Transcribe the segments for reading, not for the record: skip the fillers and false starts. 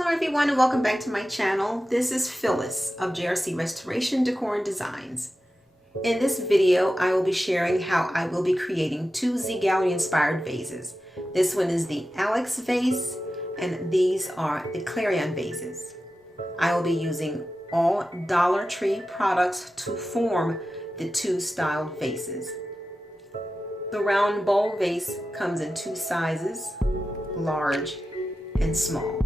Hello everyone and welcome back to my channel. This is Phyllis of JRC Restoration Decor and Designs. In this video I will be sharing how I will be creating two Gallerie inspired vases. This one is the Alex vase and these are the Clarion vases. I will be using all Dollar Tree products to form the two styled vases. The round bowl vase comes in two sizes, large and small.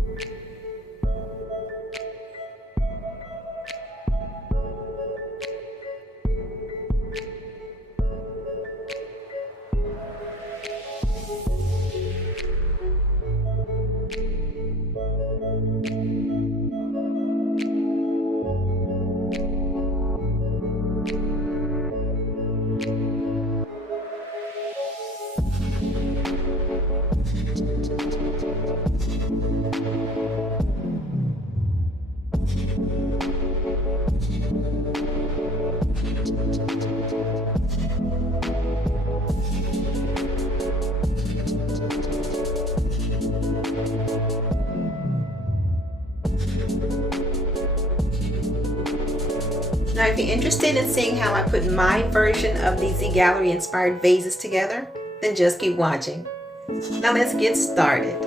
Now, if you're interested in seeing how I put my version of these Gallerie inspired vases together, then just keep watching. Now let's get started.